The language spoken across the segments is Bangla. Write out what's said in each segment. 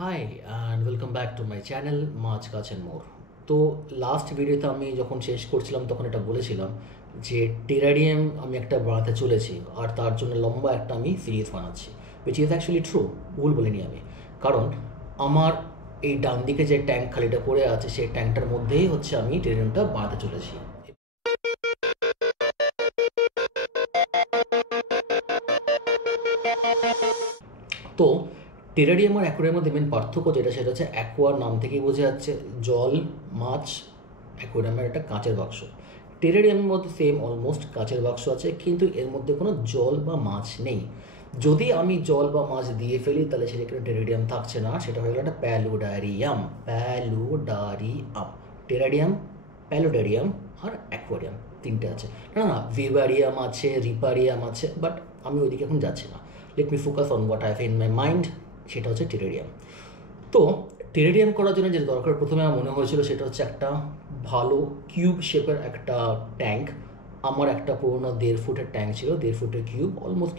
High and welcome back to my channel মাছ কাছ অ্যান্ড মোর। তো লাস্ট ভিডিওতে আমি যখন শেষ করছিলাম তখন এটা বলেছিলাম যে টেরারিয়াম আমি একটা বানাতে চলেছি, আর তার জন্য লম্বা একটা আমি সিরিজ বানাচ্ছি, উইচ ইজ অ্যাকচুয়ালি ট্রু। ভুল বলিনি আমি, কারণ আমার এই ডান দিকে যে ট্যাঙ্ক খালিটা পড়ে আছে সেই ট্যাঙ্কটার মধ্যেই হচ্ছে আমি টেরারিয়ামটা বানাতে চলেছি। তো টেরারিয়াম আর অ্যাকোয়ারিয়ামের মধ্যে মেন পার্থক্য যেটা, সেটা হচ্ছে অ্যাকোয়ার নাম থেকেই বোঝা যাচ্ছে জল, মাছ। অ্যাকোয়ারিয়ামের একটা কাঁচের বাক্স। টেরারিয়ামের মধ্যে সেম অলমোস্ট কাঁচের বাক্স আছে, কিন্তু এর মধ্যে কোনো জল বা মাছ নেই। যদি আমি জল বা মাছ দিয়ে ফেলি তাহলে সেখানে টেরারিয়াম থাকছে না, সেটা হয়ে গেল একটা প্যালোডারিয়াম। প্যালোডারিয়াম, টেরারিয়াম, প্যালোডারিয়াম আর অ্যাকোয়ারিয়াম তিনটে আছে। না না, ভিভারিয়াম আছে, রিপারিয়াম আছে, বাট আমি ওইদিকে এখন যাচ্ছি না। Let me focus on what I have in my mind, সেটা হচ্ছে টেরারিয়াম। তো টেরারিয়াম করার জন্য যে দরকার প্রথমে আমার মনে হয়েছিল সেটা হচ্ছে একটা ভালো কিউব শেপের একটা ট্যাঙ্ক। আমার একটা পুরোনো 1.5 ফুটের ট্যাঙ্ক ছিল, 1.5 ফুটের কিউব, অলমোস্ট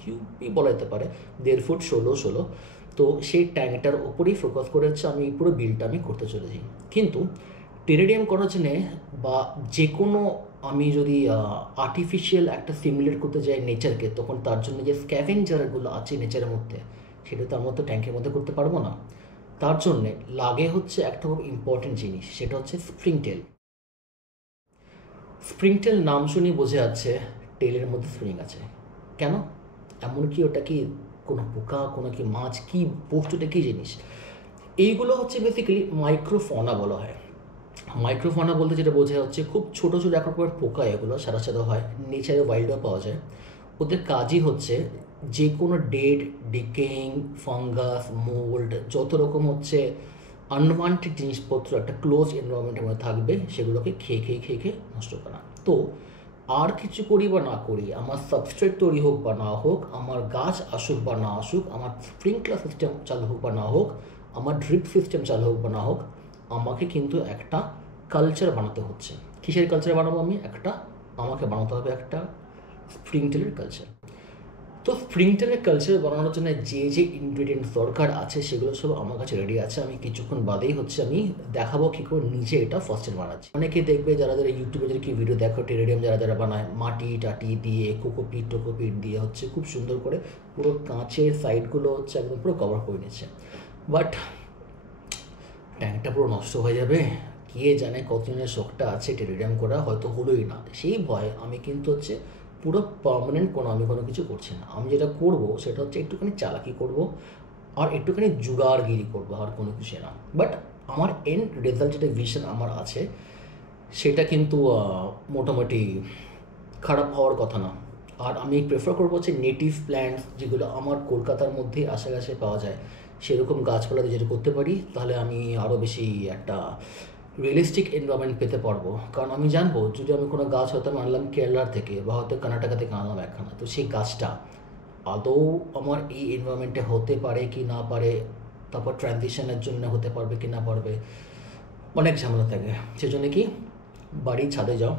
কিউবই বলা যেতে পারে, 1.5 ফুট 16 তো সেই ট্যাঙ্কটার ওপরেই ফোকাস করে হচ্ছে আমি পুরো বিলটা আমি করতে চলেছি। কিন্তু টেরারিয়াম করার জন্যে বা যে কোনো আমি যদি আর্টিফিশিয়াল একটা সিমুলেট করতে যাই নেচারকে, তখন তার জন্য যে স্ক্যাভেঞ্জারগুলো আছে নেচারের মধ্যে, সেটা তো আমরা তো ট্যাঙ্কের মধ্যে করতে পারবো না। তার জন্যে লাগে হচ্ছে একটা খুব ইম্পর্টেন্ট জিনিস, সেটা হচ্ছে স্প্রিংটেল। স্প্রিংটেল নাম শুনি বোঝা যাচ্ছে টেলের মধ্যে স্প্রিং আছে। কেন? এমন কি ওটা কি কোনো পোকা, কোনো কি মাছ, কি বস্তুটা, কী জিনিস? এইগুলো হচ্ছে বেসিক্যালি মাইক্রোফনা বলা হয়। মাইক্রোফনা বলতে যেটা বোঝা যাচ্ছে খুব ছোটো ছোটো এক রকমের পোকা, এগুলো সাদা সাদা হয়, নেচারে ওয়াইল্ডও পাওয়া যায়। ওদের কাজই হচ্ছে যে কোনো ডেড, ডিকেইং, ফাঙ্গাস, মোল্ড, যত রকম হচ্ছে আনওয়ান্টেড জিনিসপত্র একটা ক্লোজ এনভায়রনমেন্টের মধ্যে থাকবে, সেগুলোকে খেয়ে খেয়ে খেয়ে খেয়ে নষ্ট করা। তো আর কিছু করি বা না করি, আমার সাবস্ট্রেট তৈরি হোক বা না হোক, আমার গাছ আসুক বা না আসুক, আমার স্প্রিংকলার সিস্টেম চালু হোক বা না হোক, আমার ড্রিপ সিস্টেম চালু হোক বা না হোক, আমাকে কিন্তু একটা কালচার বানাতে হচ্ছে। কিসের কালচার বানাবো আমি? আমাকে বানাতে হবে একটা স্প্রিংটেলের কালচার। তো স্প্রিংটেলের কালচার বানানোর জন্য যে যে ইনগ্রিডিয়েন্টস দরকার আছে সেগুলো সব আমার কাছে রেডি আছে। আমি কিছুক্ষণ বাদেই হচ্ছে আমি দেখাবো কী করে নিজে এটা ফার্স্ট এড বানাচ্ছি। অনেকে দেখবে যারা যারা ইউটিউবে যদি কি ভিডিও দেখো, টেরারিয়াম যারা যারা বানায় মাটি টাটি দিয়ে, টোকোপিট দিয়ে হচ্ছে খুব সুন্দর করে পুরো কাঁচের সাইডগুলো হচ্ছে একদম পুরো কভার করে নিচ্ছে। বাট ট্যাঙ্কটা পুরো নষ্ট হয়ে যাবে, কে জানে কতদিনের শখটা আছে টেরারিয়াম করা, হয়তো হলোই না। সেই ভয়ে আমি কিন্তু হচ্ছে পুরো পার্মানেন্ট আমি কোনো কিছু করছি না। আমি যেটা করব সেটা হচ্ছে একটুখানি চালাকি করব আর একটুখানি জুগাড়গিরি করবো, আর কোনো কিছু না। বাট আমার এন্ড রেজাল্ট যেটা ভিশন আমার আছে, সেটা কিন্তু মোটামুটি খারাপ হওয়ার কথা না। আর আমি প্রেফার করবো হচ্ছে নেটিভ প্ল্যান্টস, যেগুলো আমার কলকাতার মধ্যেই আশেপাশে পাওয়া যায়, সেরকম গাছপালা দিয়ে যদি করতে পারি তাহলে আমি আরও বেশি একটা রিয়েলিস্টিক এনভায়রনমেন্ট পেতে পারবো। কারণ আমি জানবো যদি আমি কোনো গাছ হয়তো আমি আনলাম কেরালার থেকে বা হয়তো কর্ণাটকা থেকে আনলাম একখানা, তো সেই গাছটা আদৌ আমার এই এনভায়রনমেন্টে হতে পারে কি না পারে, তারপর ট্রানজিশনের জন্য হতে পারবে কি না পারবে, অনেক ঝামেলা থাকে। সেজন্য কি, বাড়ির ছাদে যাও,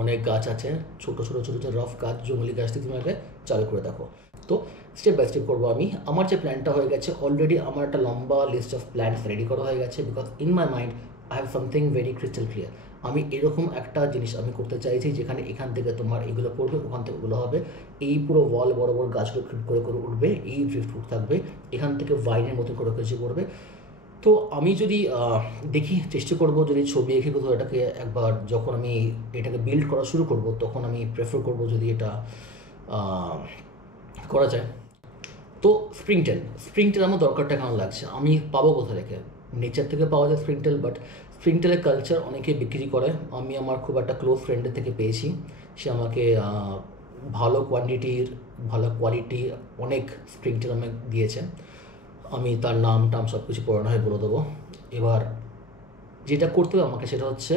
অনেক গাছ আছে, ছোটো ছোটো ছোটো ছোটো রফ গাছ, জঙ্গলি গাছ থেকে তুমি আগে চালু করে দেখো। তো স্টেপ বাই স্টেপ করবো আমি। আমার যে প্ল্যানটা হয়ে গেছে অলরেডি, আমার একটা লম্বা লিস্ট অফ প্ল্যান্স রেডি করা হয়ে গেছে, because in my mind I have something very crystal clear. আমি এরকম একটা জিনিস আমি করতে চাইছি যেখানে এখান থেকে তোমার এগুলো পড়বে, ওখান থেকে ওগুলো হবে, এই পুরো ওয়াল বড় বড় গাছগুলো করে করে উঠবে, এই ড্রিফট ফুট থাকবে, এখান থেকে ভাইনের মতো করে কিছু করবে। তো আমি যদি দেখি, চেষ্টা করব যদি ছবি এঁকে কোথাও এটাকে একবার, যখন আমি এটাকে বিল্ড করা শুরু করব তখন আমি প্রেফার করব যদি এটা করা যায়। তো স্প্রিংটেল আমার দরকারটা কেমন লাগছে, আমি পাবো কোথা থেকে? নেচার থেকে পাওয়া যায় স্প্রিংটেল, বাট স্প্রিংটেলের কালচার অনেকে বিক্রি করে। আমি আমার খুব একটা ক্লোজ ফ্রেন্ডের থেকে পেয়েছি, সে আমাকে ভালো কোয়ান্টিটির, ভালো কোয়ালিটি অনেক স্প্রিংটেল আমাকে দিয়েছে। আমি তার নাম টাম সব কিছু পড়ানো হয় বলে দেবো। এবার যেটা করতে হবে আমাকে সেটা হচ্ছে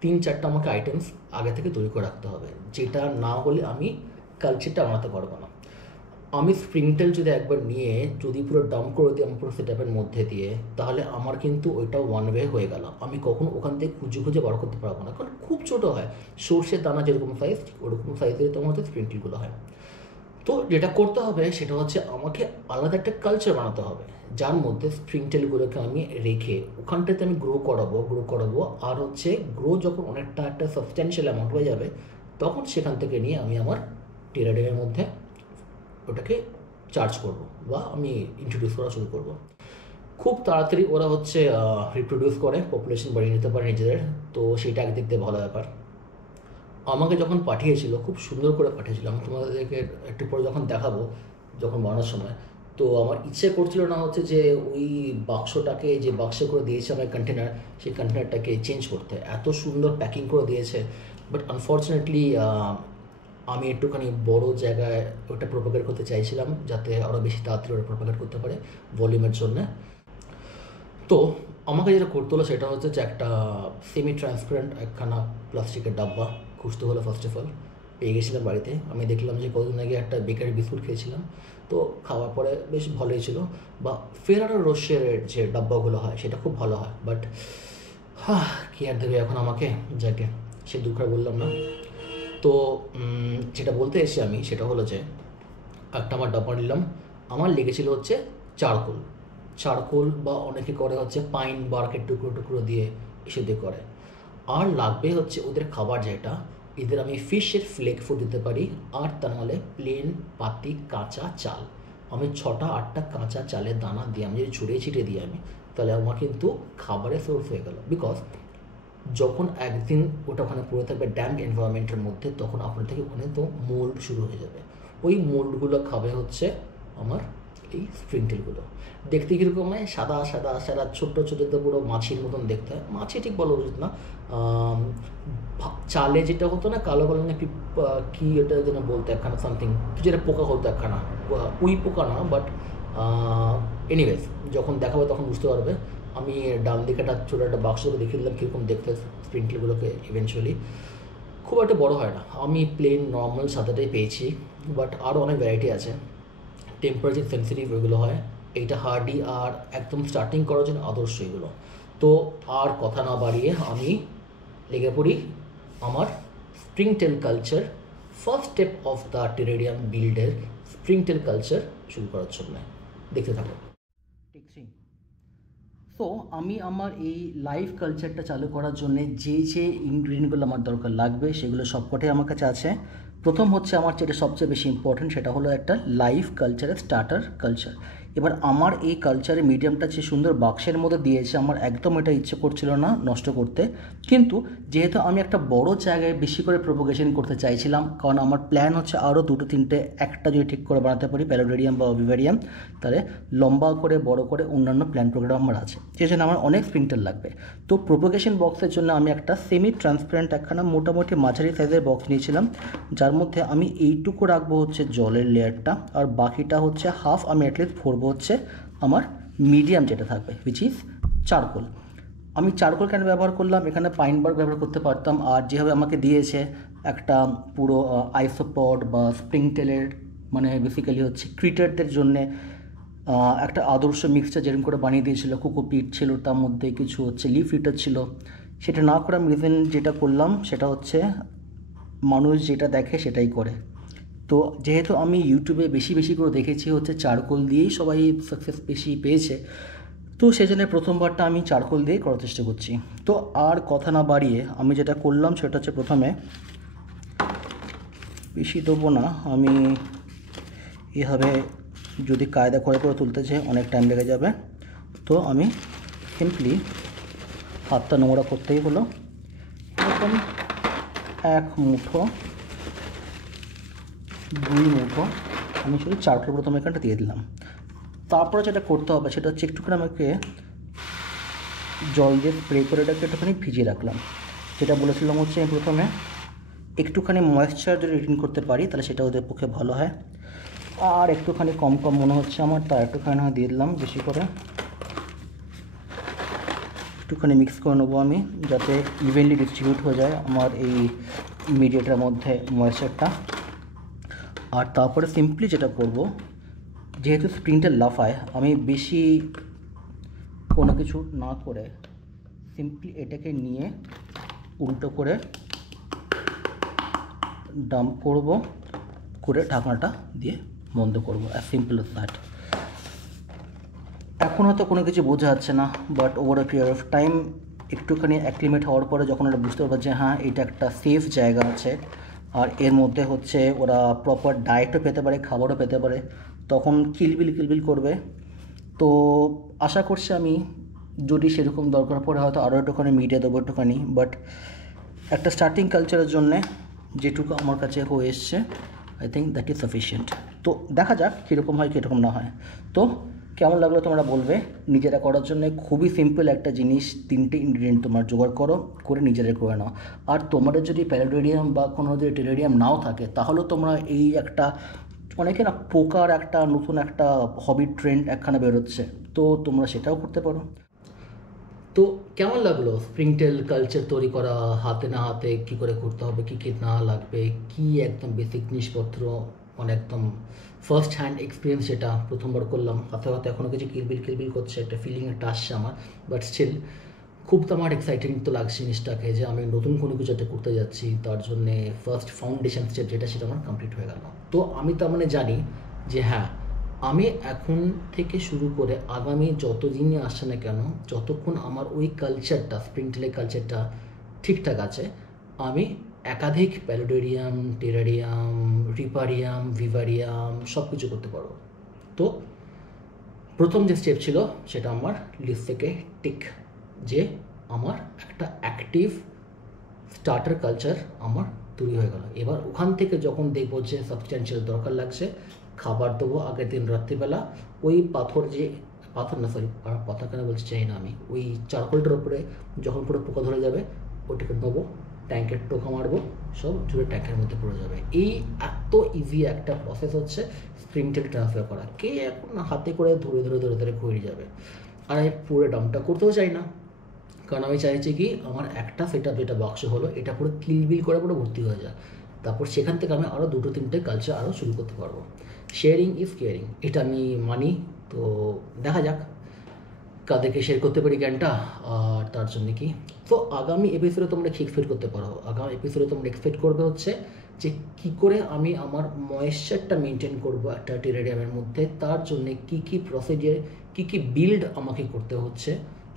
3-4টা আমাকে আইটেমস আগে থেকে তৈরি করে রাখতে হবে, যেটা না হলে আমি কালচারটা বানাতে পারবো না। আমি স্প্রিংটেল যদি একবার নিয়ে যদি পুরো ডাম্প করে দিই আমার পুরো সেটআপের মধ্যে দিয়ে, তাহলে আমার কিন্তু ওইটা ওয়ান ওয়ে হয়ে গেল। আমি কখনো ওখান থেকে খুঁজে খুঁজে বার করতে পারবো না, কারণ খুব ছোটো হয়। সর্ষের দানা যেরকম সাইজ, ঠিক ওরকম সাইজের তোমার হচ্ছে স্প্রিংটেলগুলো হয়। তো যেটা করতে হবে সেটা হচ্ছে আমাকে আলাদা একটা কালচার বানাতে হবে, যার মধ্যে স্প্রিং টেলগুলোকে আমি রেখে ওখানটাতে আমি গ্রো করাবো। আর হচ্ছে গ্রো যখন অনেকটা একটা সাবস্ট্যান্সিয়াল অ্যামাউন্ট হয়ে যাবে, তখন সেখান থেকে নিয়ে আমি আমার টেরারিয়ামের মধ্যে ওটাকে চার্জ করব বা আমি ইন্ট্রোডিউস করা শুরু করব। খুব তাড়াতাড়ি ওরা হচ্ছে রিপ্রোডিউস করে, পপুলেশন বাড়িয়ে নিতে পারে নিজেদের। তো সেটা একদিক দিয়ে ভালো ব্যাপার। আমাকে যখন পাঠিয়েছিল খুব সুন্দর করে পাঠিয়েছিল, আমি তোমাদেরকে একটু পরে যখন দেখাবো, যখন বানানোর সময়। তো আমার ইচ্ছে করছিল না হচ্ছে যে ওই বাক্সটাকে, যে বাক্সে করে দিয়েছে আমার কন্টেনার, সেই কন্টেনারটাকে চেঞ্জ করতে। এত সুন্দর প্যাকিং করে দিয়েছে, বাট আনফর্চুনেটলি আমি একটুখানি বড় জায়গায় ওটা প্রোপাগেট করতে চাইছিলাম, যাতে আরও বেশি তাড়াতাড়ি ওটা প্রোপাগেট করতে পারে ভলিউমের জন্য। তো আমাকে যেটা করতে হলো সেটা হচ্ছে যে একটা সেমি ট্রান্সপারেন্ট একখানা প্লাস্টিকের ডাব্বা খুঁজতে হলো। ফার্স্ট অফ অল পেয়ে গেছিলাম বাড়িতে। আমি দেখলাম যে কদিন আগে একটা বেকারি বিস্কুট খেয়েছিলাম, তো খাওয়ার পরে বেশ ভালোই ছিল। বা ফেরারো রোশের যে ডাব্বাগুলো হয় সেটা খুব ভালো হয়, বাট কী আর দেবে এখন আমাকে, যাকে সে দুঃখ আর বললাম না। তো যেটা বলতে এসেছি আমি সেটা হলো যে একটা আমার ডাব্বা নিলাম। আমার লেগেছিল হচ্ছে চারকোল বা অনেকে করে হচ্ছে পাইন বার্কের টুকরো টুকরো দিয়ে এসে দিয়ে করে। আর লাগবে হচ্ছে ওদের খাবার যেটা, এদের আমি ফিশের ফ্লেক ফুড দিতে পারি, আর তা নাহলে প্লেন পাতি কাঁচা চাল। আমি 6-8টা কাঁচা চালের দানা দিয়ে আমি যদি ছড়িয়ে ছিটিয়ে দিই আমি, তাহলে আমার কিন্তু খাবারের সোর্স হয়ে গেল। বিকজ যখন একদিন ওটা ওখানে পড়ে থাকবে ড্যাম্প এনভায়রনমেন্টের মধ্যে, তখন আপনার থেকে ওখানে তো মোল্ড শুরু হয়ে যাবে। ওই মোল্ডগুলো খাবে হচ্ছে আমার এই স্প্রিং টেলগুলো। দেখতে কীরকম হয়, সাদা সাদা সাদা ছোট্টো ছোটো, তো পুরো মাছির মতন দেখতে হয়। মাছি ঠিক বলা উচিত না, চালে যেটা হতো না কালো কালো না, কী ওটা যেন বলতো একখানা সামথিং, যেটা পোকা হতো একখানা, উই পোকা না, বাট এনিওয়েজ যখন দেখাবে তখন বুঝতে পারবে। আমি ডান দিকে একটা ছোটো একটা বাক্সকে দেখিয়ে দিলাম কীরকম দেখতে স্প্রিংটেলগুলোকে। ইভেনচুয়ালি খুব একটা বড় হয় না, আমি প্লেন নর্মাল সাদাটাই পেয়েছি, বাট আরও অনেক ভ্যারাইটি আছে। টেম্পারেচার সেন্সিটিভ ওইগুলো হয়, এইটা হার্ডি আর একদম স্টার্টিং করার জন্য আদর্শ এগুলো। তো আর কথা না বাড়িয়ে আমি লেগে পড়ি আমার springtail culture, first step of the terrarium বিল্ডের স্প্রিংটেল কালচার শুরু করার জন্য। দেখতে থাকো। টেক 3। সো আমি আমার এই লাইভ কালচারটা চালু করার জন্য যে ইনগ্রিডিয়েন্টগুলো আমার দরকার লাগবে সেগুলো সবকটাই আমার কাছে আছে। প্রথম হচ্ছে আমার যেটা সবচেয়ে বেশি ইম্পর্টেন্ট, সেটা হলো একটা লাইভ কালচারের স্টার্টার কালচার। এবার আমার এই কালচারের মিডিয়ামটা যে সুন্দর বাক্সের মধ্যে দিয়েছে, আমার একদম এটা ইচ্ছে করছিল না নষ্ট করতে। কিন্তু যেহেতু আমি একটা বড় জায়গায় বেশি করে প্রোপোগেশন করতে চাইছিলাম, কারণ আমার প্ল্যান হচ্ছে আরও 2-3টে, একটা যদি ঠিক করে বানাতে পারি প্যালোডেরিয়াম বা ওভিভেরিয়াম, তাহলে লম্বা করে বড় করে অন্যান্য প্ল্যান প্রোগ্রাম আমার আছে, সেই জন্য আমার অনেক স্প্রিংটেল লাগবে। তো প্রোপোগেশন বক্সের জন্য আমি একটা সেমি ট্রান্সপারেন্ট একখানা মোটামুটি মাঝারি সাইজের বক্স নিয়েছিলাম, যার মধ্যে আমি এইটুকু রাখবো হচ্ছে জলের লেয়ারটা, আর বাকিটা হচ্ছে হাফ আমি অ্যাটলিস্ট ভরবো হচ্ছে আমার মিডিয়াম যেটা থাকবে, হুইচ ইজ চারকোল। আমি চারকোল কেন ব্যবহার করলাম, এখানে পাইন বার্ক ব্যবহার করতে পারতাম। আর যেভাবে আমাকে দিয়েছে একটা পুরো আইসোপড বা স্প্রিংটেলের, মানে বেসিক্যালি হচ্ছে ক্রিটারদের জন্যে একটা আদর্শ মিক্সচার যেরকম করে বানিয়ে দিয়েছিল, কোকোপিট ছিল, তার মধ্যে কিছু হচ্ছে লিফ লিটার ছিল। সেটা না করে আমি রিজেন যেটা করলাম সেটা হচ্ছে মানুষ যেটা দেখে সেটাই করে। তো যেহেতু আমি ইউটিউবে বেশি বেশি করে দেখেছি হচ্ছে চারকোল দিয়েই সবাই সাকসেস বেশি পেয়েছে, তো সেই জন্য প্রথমবারটা আমি চারকোল দিয়েই করার চেষ্টা করছি। তো আর কথা না বাড়িয়ে আমি যেটা করলাম সেটা হচ্ছে প্রথমে বেশি দেবো না, আমি এভাবে যদি কায়দা করে করে তুলতে চাই অনেক টাইম লেগে যাবে। তো আমি সিম্পলি হাতটা নোংরা করতেই হলো, এরকম 1 মুঠো 2 মুঠো আমি শুধু চারকোল প্রথমে এখানটা দিয়ে দিলাম। তারপরে যেটা করতে হবে সেটা হচ্ছে একটুখানি আমাকে জল দিয়ে স্প্রে করে এটাকে একটুখানি ভিজিয়ে রাখলাম। যেটা বলেছিলাম হচ্ছে আমি প্রথমে একটুখানি ময়েশ্চার যদি রিটেন করতে পারি তাহলে সেটা ওদের পক্ষে ভালো হয়। আর একটুখানি কম কম মনে হচ্ছে আমার, তার একটুখানি দিয়ে দিলাম বেশি করে, একটুখানি মিক্স করে নেবো আমি, যাতে ইভেনলি ডিস্ট্রিবিউট হয়ে যায় আমার এই মিডিয়াটার মধ্যে ময়েশ্চারটা। আর তারপরে সিম্পলি যেটা করব, যেহেতু স্প্রিংটা লাফায়, আমি বেশি কোনো কিছু না করে সিম্পলি এটাকে নিয়ে উল্টো করে ডাম্প করব, করে ঢাকনাটা দিয়ে বন্ধ করবো, অ্যাজ সিম্পল অ্যাজ দ্যাট। এখন হয়তো কোনো কিছু বোঝা যাচ্ছে না, but over a period of time একটুখানি অ্যাক্লিমেট হওয়ার পরে যখন ওরা বুঝতে পারবে যে হ্যাঁ এটা একটা সেফ জায়গা আছে, আর এর মধ্যে হচ্ছে ওরা প্রপার ডায়েটও পেতে পারে, খাবারও পেতে পারে, তখন কিলবিল করবে। তো আশা করছি আমি, যদি সেরকম দরকার পড়ে হয়তো আরও একটুখানি মিডিয়া দেবো একটুখানি, বাট একটা স্টার্টিং কালচারের জন্যে যেটুকু আমার কাছে হয়ে এসছে I think that is sufficient. তো দেখা যাক কীরকম হয় কীরকম না হয়। তো কেমন লাগলো তোমরা বলবে। নিজেরা করার জন্য খুবই সিম্পল একটা জিনিস, 3টে ইনগ্রিডিয়েন্ট তোমার জোগাড় করে নিজেরা করে নাও। আর তোমাদের যদি প্যারাডোরিয়াম বা কোনো যদি টেরারিয়াম নাও থাকে, তাহলেও তোমরা এই একটা, অনেকে না পোকার একটা নতুন একটা হবি ট্রেন্ড একখানে বেরোচ্ছে, তো তোমরা সেটাও করতে পারো। তো কেমন লাগলো স্প্রিংটেল কালচার তৈরি করা, হাতে না হাতে কী করে করতে হবে, কী কী না লাগবে, কী একদম বেসিক জিনিসপত্র, মানে একদম ফার্স্ট হ্যান্ড এক্সপিরিয়েন্স, যেটা প্রথমবার করলাম। হাতে হাতে এখনও কিছু কিলবিল করছে, একটা ফিলিং একটা আসছে আমার, বাট স্টিল খুব তো আমার এক্সাইটিং তো লাগছে জিনিসটাকে, যে আমি নতুন কোনো কিছু একটা করতে যাচ্ছি, তার জন্যে ফার্স্ট ফাউন্ডেশন স্টেপ যেটা, সেটা আমার কমপ্লিট হয়ে গেল। তো আমি তার মানে জানি যে হ্যাঁ, আমি এখন থেকে শুরু করে আগামী যত দিনই আসছে না কেন, যতক্ষণ আমার ওই কালচারটা, স্প্রিংটেলের কালচারটা ঠিকঠাক আছে, আমি একাধিক প্যালোডোরিয়াম, টেরারিয়াম, রিপারিয়াম, ভিভারিয়াম সব কিছু করতে পারবো। তো প্রথম যে স্টেপ ছিল সেটা আমার লিস্ট থেকে টিক, যে আমার একটা অ্যাক্টিভ স্টার্টার কালচার আমার তৈরি হয়ে গেল। এবার ওখান থেকে যখন দেখবো যে সাবস্ট্যান্সিয়াল দরকার লাগছে, খাবার দেবো আগের দিন রাত্রিবেলা, ওই পাথর না সরি, পাথর কেন বলতে চাই না আমি, ওই চারকোলটার উপরে যখন পুরো পোকা ধরে যাবে ওটাকে নেবো, ট্যাঙ্কের টোকা মারবো, সব জুড়ে ট্যাঙ্কের মধ্যে পড়ে যাবে। এই এত ইজি একটা প্রসেস হচ্ছে স্প্রিংটেল ট্রান্সফার করা। কে এখন হাতে করে ধরে করে যাবে। আর আমি পুরো ডামটা করতেও চাই না, কারণ আমি চাইছি কি আমার একটা সেট আপ যেটা বাক্স হলো, এটা পুরো কিলবিল করে পুরো ভর্তি হয়ে যায়। তারপর সেখান থেকে আমি আরও 2-3টে কালচার আরও শুরু করতে পারবো। শেয়ারিং ইজ কেয়ারিং, এটা আমি মানি। তো দেখা যাক কাদেরকে শেয়ার করতে পারি জ্ঞানটা, আর তার জন্য কি। তো আগামী এপিসোডে তোমরা কি এক্সপেক্ট করতে পারো, আগামী এপিসোডে তোমরা এক্সপেক্ট করবে হচ্ছে যে কী করে আমি আমার ময়েশ্চারটা মেনটেন করবো একটা টেরারিয়ামের মধ্যে, তার জন্যে কী কী প্রসিডিয়ার, কী কী বিল্ড আমাকে করতে হচ্ছে,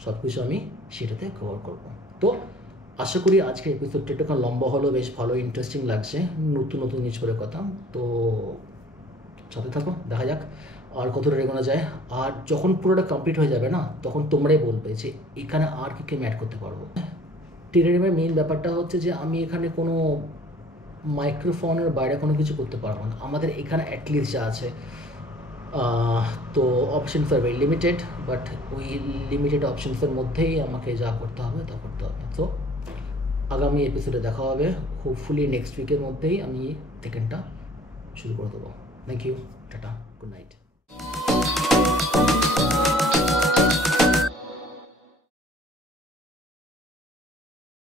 সব কিছু আমি সেটাতে কভার করবো। তো আশা করি আজকের এপিসোডটা একটু লম্বা হলো, বেশ ভালো ইন্টারেস্টিং লাগছে, নতুন জিনিস করে কথা। তো সাথে থাকো, দেখা যাক আর কতটা এগোনো যায়। আর যখন পুরোটা কমপ্লিট হয়ে যাবে না, তখন তোমরাই বলবে যে এখানে আর কী অ্যাড করতে পারবো। টেরারিয়ামের মেইন ব্যাপারটা হচ্ছে যে আমি এখানে কোনো মাইক্রোফোনের বাইরে কোনো কিছু করতে পারবো না। আমাদের এখানে অ্যাটলিস্ট যা আছে, তো options are very limited, but ওই লিমিটেড অপশনসের মধ্যেই আমাকে যা করতে হবে তা করতে হবে। তো আগামী এপিসোডে দেখা হবে, হোপফুলি নেক্সট উইকের মধ্যেই আমি সেকেন্ডটা শুরু করে দেবো। Thank you, tata, good night.